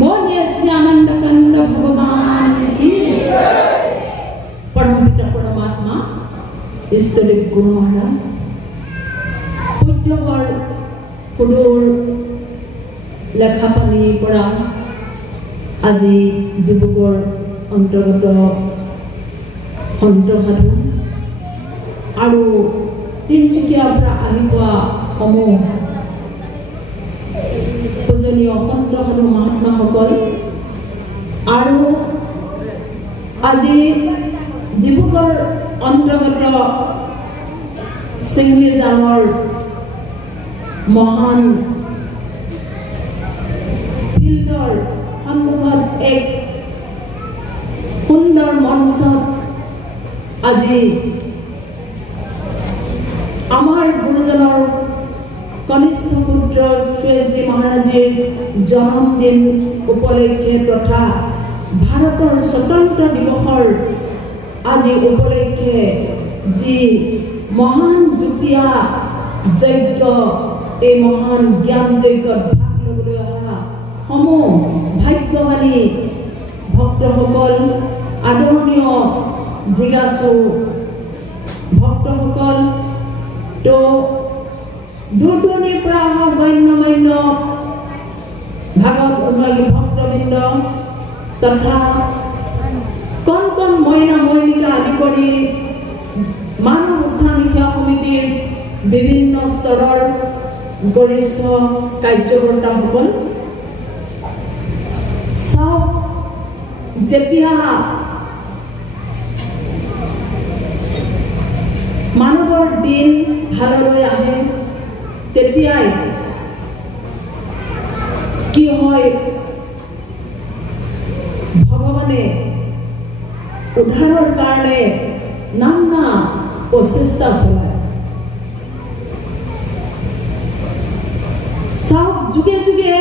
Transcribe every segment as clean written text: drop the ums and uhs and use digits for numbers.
बोलिए श्री आनंद कंद भगवान की। परम पिता परमात्मा ईश्वरिक गुरु महाराज पूज्यवर पुरुर लेखापानी पड़ा আজি ডিব্ৰুগড় অন্তৰ্গত সন্ত সাধু আৰু তিনিচুকীয়াৰ পৰা আহি পোৱা সমূহ পূজনীয় সন্ত সাধু মহাত্মাসকল আৰু আজি ডিব্ৰুগড় অন্তৰ্গত চিংলি জানৰ মহান ফিল্ডৰ সন্মুখত এক সুন্দৰ মঞ্চত আজি আমাৰ গুৰুজনৰ কনিষ্ঠ পুত্ৰ শ্ৰীজি মহাৰাজৰ জন্মদিন উপলক্ষে তথা ভাৰতৰ স্বতন্ত্ৰ দিৱসৰ আজি উপলক্ষে যি মহান যুটীয়া যজ্ঞ এই মহান জ্ঞান যজ্ঞত ভাগ ল'বলৈ অহা সমূহ ভাগ্যৱানী ভক্তসকল আদৰণীয় জিজ্ঞাসু ভক্তসকল তো দূৰদূৰণিৰ পৰা অহা গণ্যমান্য ভাগৱত অনুৰাগী ভক্তবৃন্দ তথা কণ কণ মইনা মইনিকা আদি কৰি মানৱ উত্থান শিক্ষা সমিতিৰ বিভিন্ন স্তৰৰ গৰিষ্ঠ কাৰ্যকৰ্তাসকল যেতিয়া মানৱৰ দিন ভাললৈ আহে তেতিয়াই কি হয় ভগৱানে উদ্ধাৰৰ কাৰণে নানা প্ৰচেষ্টা চলায় চাওক যুগে যুগে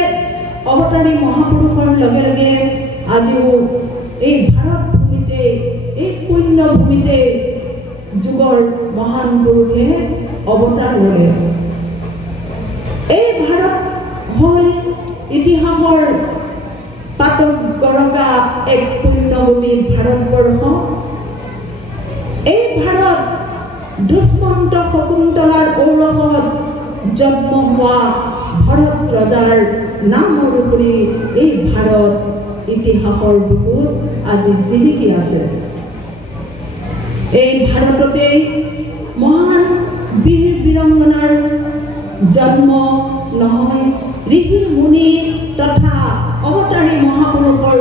অৱতাৰী মহাপুৰুষৰ লগে লগে আজিও এই ভাৰত ভূমিতে এই পুণ্য ভূমিতে যুগৰ মহান পুৰুষে অৱতাৰ ল'লে এই ভাৰত হ'ল ইতিহাসৰ পাতত গৰকা এক পুণ্যভূমি ভাৰতবৰ্ষ এই ভাৰত দুষ্মন্ত শকুন্তলাৰ ঔৰসত জন্ম হোৱা ভৰত ৰজাৰ নামৰ উপৰি এই ভাৰত ইতিহাসৰ বুকুত আজি জিলিকি আছে এই ভাৰততেই মহান বীৰ বীৰাংগনাৰ জন্ম নহয় ঋষি মুনি তথা অৱতাৰী মহাপুৰুষৰ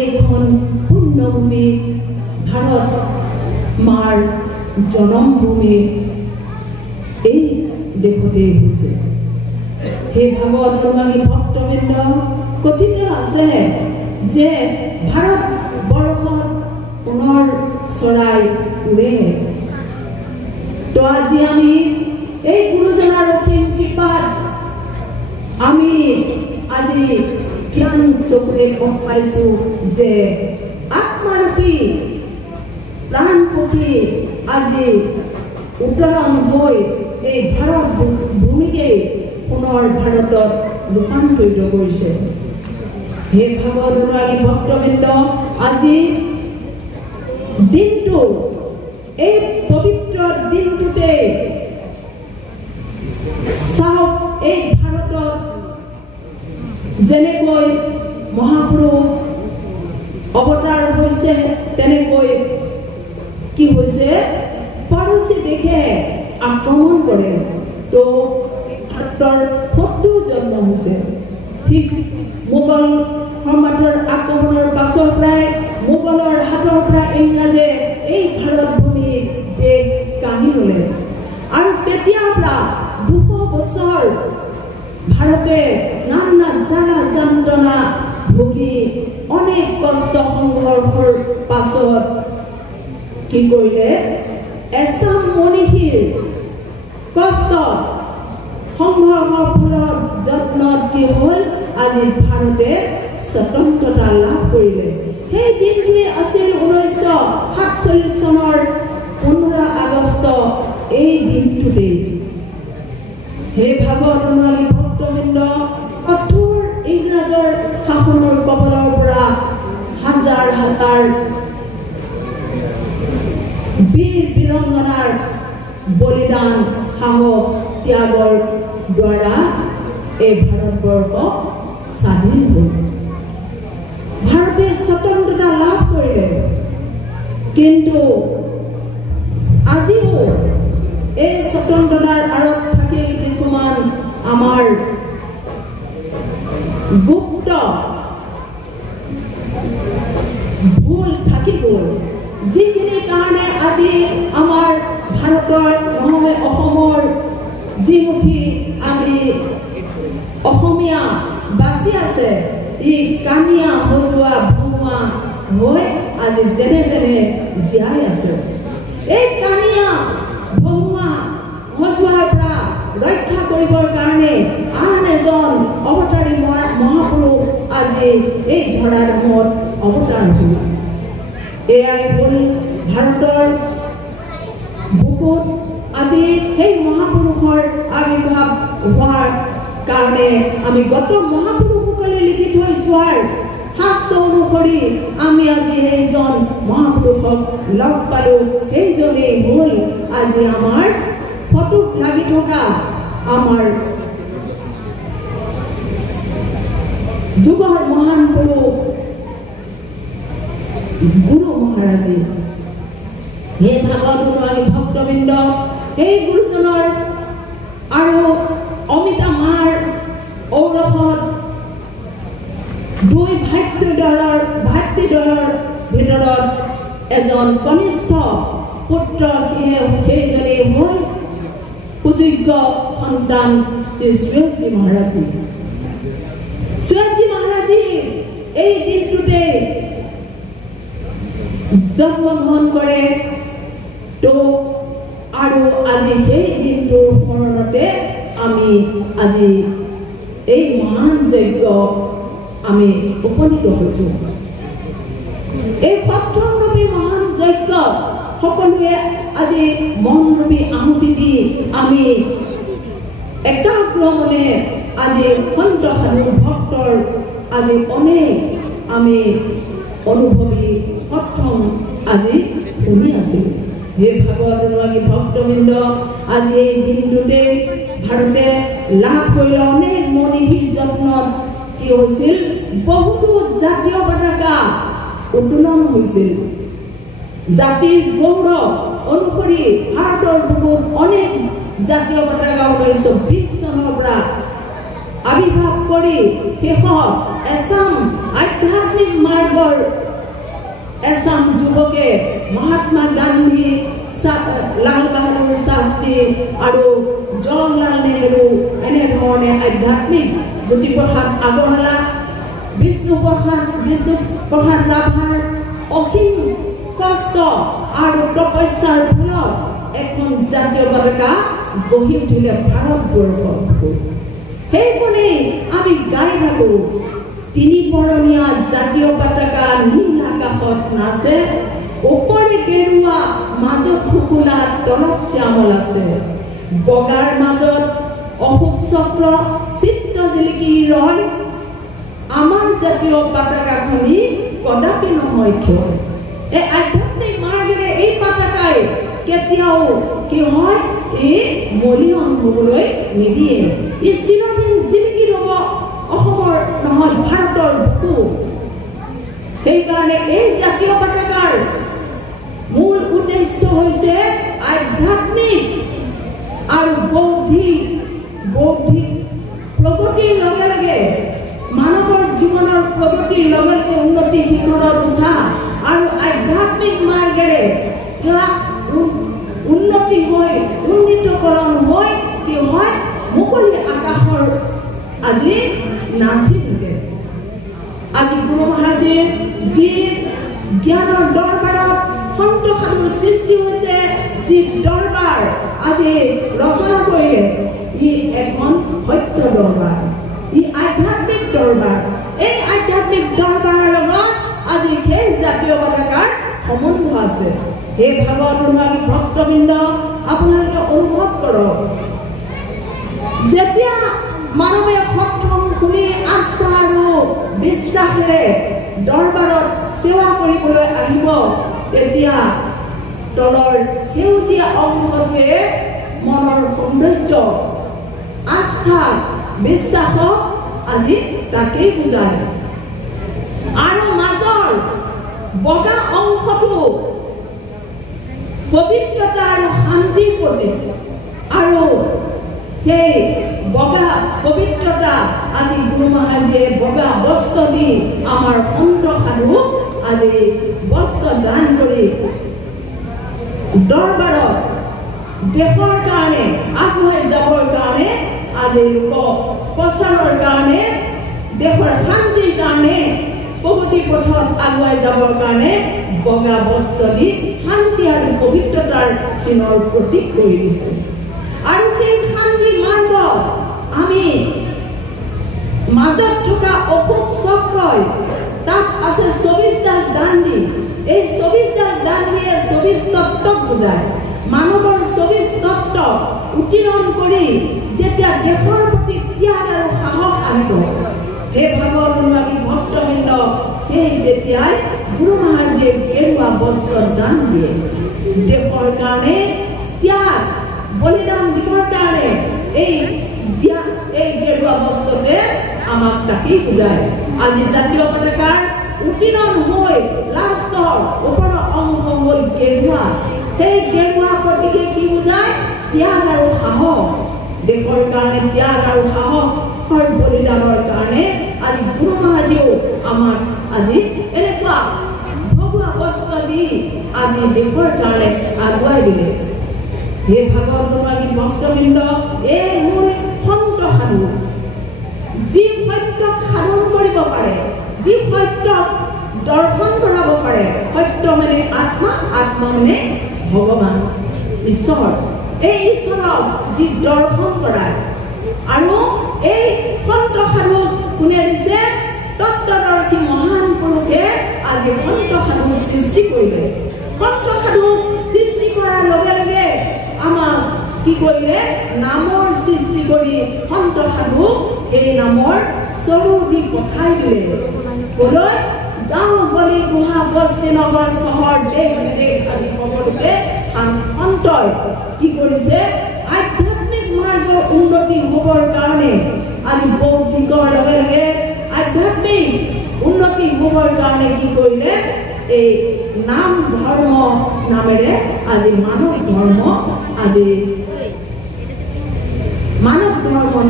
এইখন পুণ্যভূমি ভাৰত মাৰ জন্মভূমি এই দেশতেই হৈছে সেই ভাগৱত অনুৰাগী ভক্তবৃন্দ কথিত আছে যে ভাৰতবৰ্ষত পুনৰ চৰাই উৰে তো আজি আমি এই গুৰুজনাৰ অসীম কৃপাত আমি আজি জ্ঞান চকুৰে গম পাইছো যে আত্মাৰূপী প্ৰাণ পক্ষী আজি উত্তৰণ হৈ এই ভাৰত ভূমিকে পুনৰ ভাৰতত ৰূপান্তৰিত কৰিছে হে ভাগৱত অনুৰাগী ভক্তবৃন্দ আজি দিনটো এই পবিত্ৰ দিনটোতে চাওক এই ভাৰতত যেনেকৈ মহাপুৰুষ অৱতাৰ হৈছে তেনেকৈ কি হৈছে পৰচী দেশে আক্ৰমণ কৰে তো ভাৰতৰ শত্ৰু জন্ম হৈছে ঠিক মোগল সম্ৰাটৰ আক্ৰমণৰ পাছৰ পৰাই মোগলৰ হাতৰ পৰা ইংৰাজে এই ভাৰত ভূমি দেশ কাঢ়ি ল'লে আৰু তেতিয়াৰ পৰা 200 বছৰ ভাৰতে নানা জ্বালা যন্ত্ৰণা ভুগি অনেক কষ্ট সংঘৰ্ষৰ পাছত কি কৰিলে এছাম মনীষীৰ কষ্ট সংঘৰ্ষৰ ফলত যত্নত কি হ'ল আজি ভাৰতে স্বতন্ত্ৰতা লাভ কৰিলে সেই দিনটোৱে আছিল 1947 চনৰ 15 আগষ্ট এই দিনটোতে হে ভাগৱত অনুৰাগী ভক্তবৃন্দ কঠোৰ ইংৰাজৰ শাসনৰ কবলৰ পৰা হাজাৰ হাজাৰ বীৰ বীৰংগনাৰ বলিদান সাহস ত্যাগৰ দ্বাৰা এই ভাৰতবৰ্ষ স্বাধীন হ'ল ভাৰতে স্বতন্ত্ৰতা লাভ কৰিলে কিন্তু আজিও এই স্বতন্ত্ৰতাৰ আঁৰত থাকিল কিছুমান আমাৰ গুপ্ত ভুল থাকি গ'ল যিখিনি কাৰণে আজি আমাৰ ভাৰতৰ নহয় অসমৰ যিমুঠি আজি অসমীয়া বাচি আছে ই কানিয়া সজোৱা ভুৱা হৈ আজি যেনে তেনে জীয়াই আছে এই কানিয়া ভুৱা সজোৱাৰ পৰা ৰক্ষা কৰিবৰ কাৰণে আন এজন অৱতাৰী মহাপুৰুষ আজি এই ধৰাধামত অৱতাৰ হ'ল এয়াই হ'ল ভাৰতৰ বুকুত আজি সেই মহাপুৰুষৰ আবিৰ্ভাৱ হোৱাৰ কাৰণে আমি গত মহাপুৰুষসকলে লিখি থৈ যোৱাৰ শাস্ত্ৰ অনুসৰি আমি আজি সেইজন মহাপুৰুষক লগ পালো সেইজনেই হ'ল আজি আমাৰ ফটোত লাগি থকা আমাৰ যুগৰ মহান পুৰুষ গুৰু মহাৰাজী হে ভাগৱত ভক্তবৃন্দ এই গুৰুজনৰ আৰু অমিতা মাৰ ঔৰসত দুই ভাতৃদ্বয়ৰ ভিতৰত এজন কনিষ্ঠ পুত্ৰ সেইজনেই হ'ল সুযোগ্য সন্তান শ্ৰী সুৰেশজী মহাৰাজী সুৰেশজী মহাৰাজী এই দিনটোতে জন্মগ্ৰহণ কৰে তো আৰু আজি সেই দিনটোৰ স্মৰণতে আমি আজি এই মহান যজ্ঞ আমি উপনীত হৈছো এই সত্ৰৰূপী মহান যজ্ঞ সকলোৱে আজি মনৰূপী আহুতি দি আমি একাগ্ৰ মনে আজি সন্ত সাধু ভক্তৰ আজি অনেক আমি অনুভৱী সত্ৰম আজি শুনি আছিলো হে ভাগৱত ভক্তবৃন্দ আজি এই দিনটোতে ভাৰতে লাভ কৰিলে অনেক মণিবীৰ যত্নত কি হৈছিল বহুতো জাতীয় পতাকা উত্তোলন হৈছিল জাতিৰ গৌৰৱ অনুসৰি ভাৰতৰ বুকুত অনেক জাতীয় পতাকা 1920 চনৰ পৰা আবিৰ্ভাৱ কৰি শেষত এছাম আধ্যাত্মিক মাৰ্গৰ এছাম যুৱকে মহাত্মা গান্ধী লাল বাহাদুৰ শাস্ত্ৰী আৰু জৱাহৰলাল নেহৰু এনেধৰণে আধ্যাত্মিক জ্যোতিপ্ৰসাদ আগৰৱালা বিষ্ণু প্ৰসাদ ৰাভাৰ অসীম কষ্ট আৰু তপস্যাৰ ফলত এখন জাতীয় পতাকা গঢ়ি উঠিলে ভাৰতবৰ্ষত সেইখনেই আমি গাই থাকো তিনি বৰণীয়া জাতীয় পতাকা নীল আকাশত নাচে ওপৰে গেৰুৱা মাজত শুকুলা তলত শ্যামল আছে বগাৰ মাজত অশোক চক্ৰ চিত্ৰ জিলিকি ৰয় আমাৰ জাতীয় পতাকাখনি কদাপি নহয় ক্ষয় এই আধ্যাত্মিক মাৰ্গেৰে এই পতাকাই কেতিয়াও কি হয় এই মলিয়ন হ'বলৈ নিদিয়ে ই চিৰদিন জিলিকি ৰ'ব অসমৰ নহয় ভাৰতৰ বুকু সেইকাৰণে এই জাতীয় পতাকাৰ মূল উদ্দেশ্য হৈছে আধ্যাত্মিক আৰু বৌদ্ধিক প্ৰগতিৰ লগে লগে মানৱৰ জীৱনৰ প্ৰগতিৰ লগে লগে উন্নতি শিখৰত উঠা আৰু আধ্যাত্মিক মাৰ্গেৰে উন্নতি হৈ উন্নীতকৰণ হৈ কি হয় মুকলি আকাশৰ আজি নাচি থাকে আজি গুৰু মহাৰাজে যি জ্ঞানৰ দৰবাৰত সন্ত সাধুৰ সৃষ্টি হৈছে যি দৰবাৰ আজি ৰচনা কৰিলে ই এখন সত্য দৰবাৰ ই আধ্যাত্মিক দৰবাৰ এই আধ্যাত্মিক দৰবাৰৰ লগত আজি সেই জাতীয় পতাকাৰ সম্বন্ধ আছে হে ভাগৱত ভক্তবৃন্দ আপোনালোকে অনুভৱ কৰক যেতিয়া মানৱে সত্ৰম শুনি আস্থা আৰু বিশ্বাসেৰে দৰবাৰত সেৱা কৰিবলৈ আহিব তেতিয়া তলৰ সেউজীয়া অংশটোৱে মনৰ সৌন্দৰ্য আস্থা বিশ্বাসক আজি তাকেই বুজায় আৰু মাজৰ বগা অংশটো পবিত্ৰতা আৰু শান্তিৰ প্ৰতীক আৰু সেই বগা পবিত্ৰতা আজি গুৰু মহাৰাজে বগা বস্ত্ৰ দি আমাৰ সন্ত সাধুক আজি বস্ত্ৰ দান কৰি দৰবাৰত দেশৰ কাৰণে আগুৱাই যাবৰ কাৰণে আজি লোক প্ৰচাৰৰ কাৰণে দেশৰ শান্তিৰ কাৰণে প্ৰগতি পথত আগুৱাই যাবৰ কাৰণে বগা বস্ত্ৰ দি শান্তি আৰু পবিত্ৰতাৰ চিনৰ প্ৰতীক কৰি দিছে আৰু সেই শান্তি মাৰ্গত আমি মাজত থকা অশোক চক্ৰই তাত আছে 24ডাল দাণ্ডি এই 24ডাল দাণ্ডিয়ে 24 তত্ত্বক বুজায় মানৱৰ 24 তত্ত্ব উত্তীৰ্ণ কৰি যেতিয়া দেশৰ প্ৰতি ত্যাগ আৰু সাহস আহিব হে ভাগৱত অনুৰাগী ভক্তবৃন্দ সেই তেতিয়াই গুৰু মহাৰাজে গেৰুৱা বস্ত্ৰ দান দিয়ে দেশৰ কাৰণে ত্যাগ বলিদান দিবৰ কাৰণে এই গেৰুৱা বস্ত্ৰতে আমাক তাকেই বুজায় আজি জাতীয় পতাকাৰ উত্তীৰ্ণ হৈ লাষ্টৰ ওপৰৰ অংশ হ'ল গেৰুৱা সেই গেৰুৱা প্ৰতীকে কি বুজায় ত্যাগ আৰু সাহস দেশৰ কাৰণে ত্যাগ আৰু সাহসৰ বলিদানৰ কাৰণে আজি গুৰু মহাৰাজেও আমাক আজি এনেকুৱা ভগৱা বস্ত্ৰ দি আজি দেশৰ কাৰণে আগুৱাই দিলে হে ভাগৱত অনুৰাগী ভক্তবৃন্দ এই মোৰ সন্ত সাধু যি সত্যক সাধন কৰিব পাৰে যি সত্যক দৰ্শন কৰাব পাৰে সত্য মানে আত্মা আত্মা মানে ভগৱান ঈশ্বৰ এই ঈশ্বৰক যি দৰ্শন কৰায় আৰু এই সন্ত সাধু কোনে দিছে তত্ত্বদৰ্শী মহান পুৰুষে আজি সন্ত সাধু সৃষ্টি কৰিলে সন্ত সাধু সৃষ্টি কৰাৰ লগে লগে আমাক কি কৰিলে নামৰ সৃষ্টি কৰি সন্ত সাধু এই নামৰ স্বৰূপ দি পঠাই দিলে ক'লৈ গাঁও গলি গুহা বস্তি নগৰ চহৰ দেশ বিদেশ আদি সকলোতে সন্তই কি কৰিছে আধ্যাত্মিক মাৰ্গৰ উন্নতি হ'বৰ কাৰণে আজি বৌদ্ধিকৰ লগে লগে আধ্যাত্মিক উন্নতি হ'বৰ কাৰণে কি কৰিলে এই নাম ধৰ্ম নামেৰে আজি মানৱ ধৰ্ম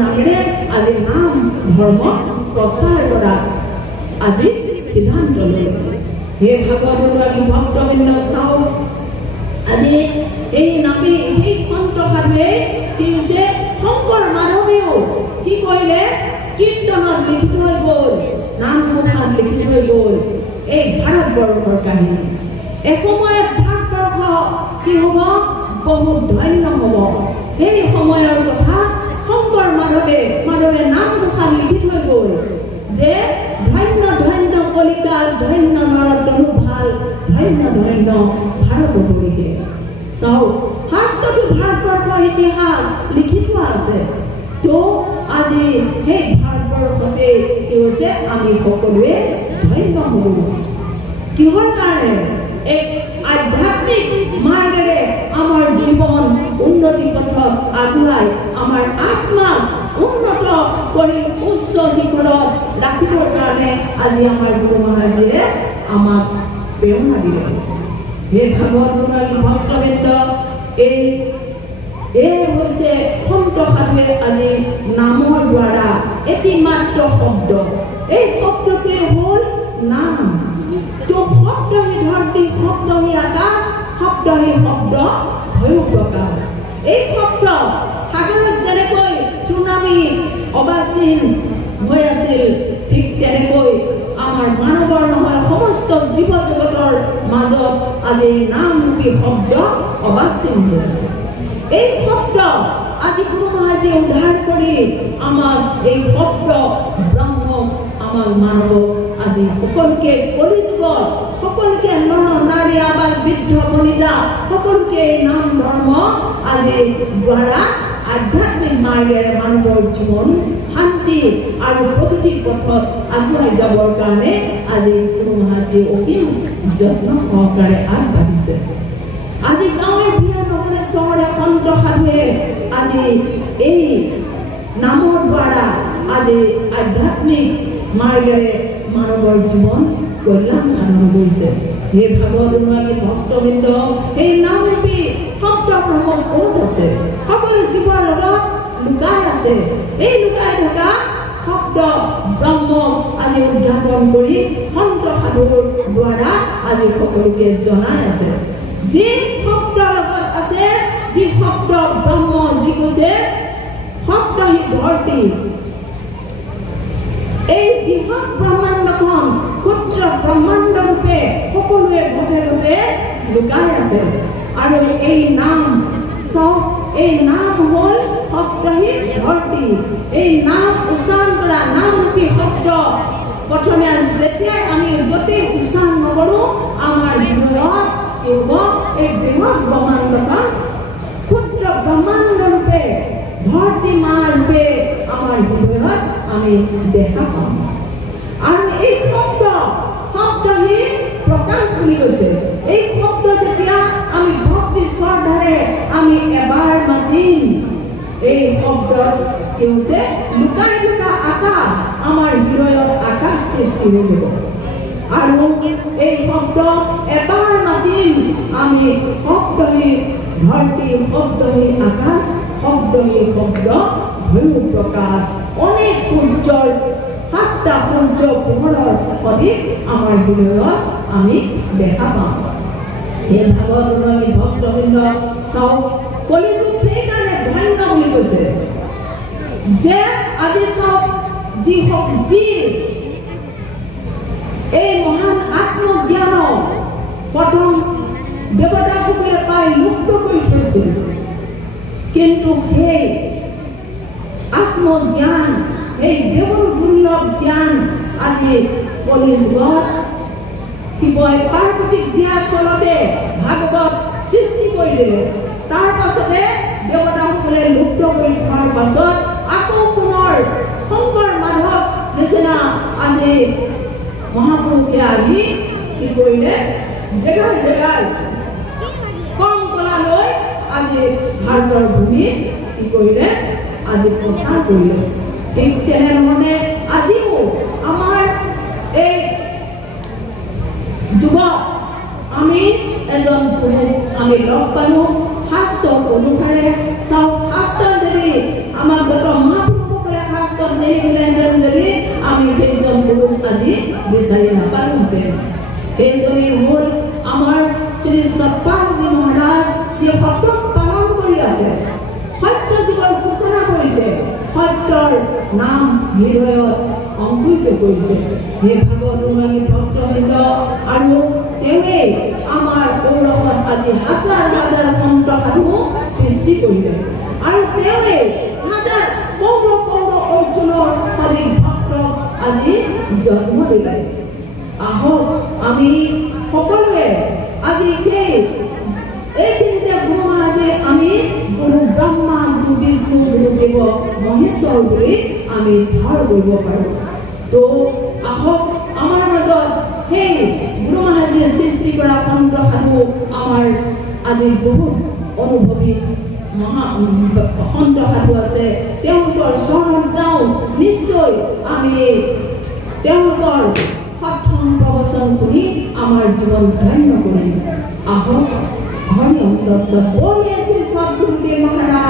নামেৰে আজি নাম ধৰ্ম প্ৰচাৰ কৰা আজি সিদ্ধান্ত ললে হে ভাগৱত অনুৰাগী ভক্তবৃন্দ চাওক আজি এই নামে এই সন্ত সাধুৱে কি হৈছে শংকৰ মাধৱেও কি কৰিলে কীৰ্তনত লিখি থৈ গ'ল নামঘোষাত লিখি থৈ গ'ল এই ভাৰতবৰ্ষৰ কাহিনী এসময়ত ভাৰতবৰ্ষ কি হ'ব বহুত ধন্য হ'ব সেই সময়ৰ কথা শংকৰ মাধৱে নামঘোষাত লিখি থৈ গ'ল যে ধন্য ধন্য কলিকাল ধন্য নৰতনু ভাল ধন্য ধন্য ভাৰতবৰ্ষে চাওক শাস্ত্ৰটো ভাৰতবৰ্ষৰ ইতিহাস লিখি থোৱা আছে তো আজি সেই ভাৰতবৰ্ষতে কি হৈছে আমি সকলোৱে ধন্য হলো কিহৰ কাৰণে এক আধ্যাত্মিক মাৰ্গেৰে আমাৰ জীৱন উন্নতি পথত আগুৱাই আমাৰ আত্মা উন্নত কৰি উচ্চ শিখৰত ৰাখিবৰ কাৰণে আজি আমাৰ গুৰু মহাৰাজে আমাক প্ৰেৰণা দিলে হে ভাগৱত অনুৰাগী ভক্তবৃন্দ এই হৈছে সন্ত সাধুৱে আজি নামৰ দ্বাৰা এটি মাত্ৰ শব্দ এই শব্দটোৱে হ'ল নাম তো শব্দ হি ধৰতি শব্দ হি আকাশ শব্দ হি শব্দ ভয়ো প্ৰকাশ এই শব্দ সাগৰত যেনেকৈ চুনামি অবাসীন হৈ আছিল ঠিক তেনেকৈ আমাৰ মানৱৰ নহয় সমস্ত জীৱ জগতৰ মাজত আজি নামৰূপী শব্দ অবাসীন হৈ আছে এই শব্দ আজি গুৰু মহাৰাজে উদ্ধাৰ কৰি আমাক এই শব্দ ব্ৰহ্ম আমাৰ মানৱক আজি সকলোকে কলিযুগত সকলোকে নন নাৰী আবাল বৃদ্ধ বনিতা সকলোকে নাম ধৰ্ম আজি দ্বাৰা আধ্যাত্মিক মাৰ্গেৰে মানৱৰ জীৱন শান্তি আৰু প্ৰকৃতিৰ পথত আগুৱাই যাবৰ কাৰণে আজি গুৰু মহাৰাজে অসীম যত্ন সহকাৰে আগবাঢ়িছে। আজি গাঁৱে ভূঞে নগৰে চহৰে সন্ত সাধুৱে আজি এই নামৰ দ্বাৰা আজি আধ্যাত্মিক মাৰ্গেৰে মানৱৰ জীৱন কল্যাণ সাধন কৰিছে। হে ভাগৱত অনুৰাগী ভক্তবৃন্দ, সেই নামৰূপী শব্দ ব্ৰহ্ম ক'ত আছে? সকলো জীৱৰ লগত লুকাই আছে। এই লুকাই থকা শব্দ ব্ৰহ্ম আজি উদযাপন কৰি সন্ত সাধুৰ দ্বাৰা আজি সকলোকে জনাই আছে। যি শব্দ লগত আছে, যি শব্দ ব্ৰহ্ম, যি কৈছে শব্দহী ধৰতি, এই বৃহৎ ব্ৰহ্মাণ্ডখন ক্ষুদ্ৰ ব্ৰহ্মাণ্ড ৰূপে সকলোৱে ঘটে ঘটে লুকাই আছে। আৰু এই নাম চাওক, এই নাম হ'ল শব্দহী ধৰতি। এই নাম উচ্চাৰণ কৰা নামৰূপী শব্দ প্ৰথমে যেতিয়াই আমি য'তেই উচ্চাৰণ নকৰোঁ, আমাৰ হৃদয়ত কি হ'ব? এই বৃহৎ ব্ৰহ্মাণ্ডখন ক্ষুদ্ৰ ব্ৰহ্মাণ্ড ৰূপে ধৰতি মা ৰূপে আমাৰ হৃদয়ত আমি দেখা পাম। আৰু এই শব্দহী প্ৰকাশ বুলি কৈছে। এই শব্দ যেতিয়া আমি ভক্তি শ্ৰদ্ধাৰে আমি এবাৰ মাতিম, এই শব্দত কি হৈছে? লুকাই থকা আকাশ, আমাৰ হৃদয়ত আকাশ সৃষ্টি হৈ যাব। আৰু এই শব্দ এবাৰ মাতিম আমি শব্দহী ধৰতি, শব্দহী আকাশ, শব্দহী শব্দ ভৈৰু প্ৰকাশ, অনেক সূৰ্যৰ 7টা সূৰ্য পোহৰৰ সদৃশ আমাৰ হৃদয়ত আমি দেখা পাওঁ। এই ভাগৱত অনুৰাগী ভক্তবৃন্দ চাওক, কলিযুগ সেইকাৰণে ধন্য বুলি কৈছে যে আজি চাওক, যি এই মহান আত্মজ্ঞান প্ৰথম দেৱতাসকলে পাই মুক্ত কৰি থৈছিল, কিন্তু সেই আত্মজ্ঞান, এই দেৱৰ দুৰ্লভ জ্ঞান আজি কলিযুগত কি কয় পাৰ্বতীক দিয়াৰ চলতে ভাগৱত সৃষ্টি কৰি দিলে। তাৰ পাছতে দেৱতাসকলে মুক্ত কৰি থোৱাৰ পাছত আকৌ পুনৰ শংকৰ মাধৱ নিচিনা আজি মহাপুৰুষে আহি কি কৰিলে? জেগাই জেগাই কম কলালৈ আজি ভাৰতৰ ভূমিত কি কৰিলে? আজি প্ৰচাৰ কৰিলে। ঠিক তেনেধৰণে আজিও আমাৰ এই যুগত আমি এজন পুৰুষ আমি লগ পালোঁ। শাস্ত্ৰ অনুসাৰে চাওক, শাস্ত্ৰ যদি আমাৰ মহাপুৰুষসকলে শাস্ত্ৰ নিদিলেহেঁতেন, যদি আমি সেইজন পুৰুষ আজি বিচাৰি নাপালোহেঁতেন। সেইজনী হ'ল আমাৰ শ্ৰী সতপালজী মহাৰাজ, যিয়ে সত্যক পালন কৰি আছে, সত্য যুগৰ সূচনা কৰিছে, সত্যৰ নাম হৃদয়ত অংকুৰিত কৰিছে। হে ভাগৱত অনুৰাগী ভক্তবৃন্দ, আৰু তেওঁৱেই আমাৰ গৌৰৱত আজি হাজাৰ হাজাৰ সন্ত সাধু সৃষ্টি কৰিলে। আৰু তেওঁৱেই হাজাৰ কৌৰৱ অৰ্জুনৰ সদৃশ ভক্তক আজি জন্ম দিলে। আহক আমি সকলোৱে আজি এইখিনিতে গুৰু মহাৰাজে আমি গুৰু ব্ৰহ্মা, গুৰু বিষ্ণু, গুৰু দেৱ মহেশ্বৰ বুলি আমি ধাৰ কৰিব পাৰোঁ। তো আহক আমাৰ মাজত সেই গুৰু মহাৰাজে সৃষ্টি কৰা সন্ত সাধু, আমাৰ আজি বহুত অনুভৱী সন্ত সাধু আছে। তেওঁলোকৰ চৰণত যাওঁ, নিশ্চয় আমি তেওঁলোকৰ সৎসং প্ৰবচন শুনি আমাৰ জীৱন ধন্য কৰিম। আহক হৰি অন্তৰ্য বলিয়ে শ্ৰী সদ্গুৰুদেৱ মহাৰাজ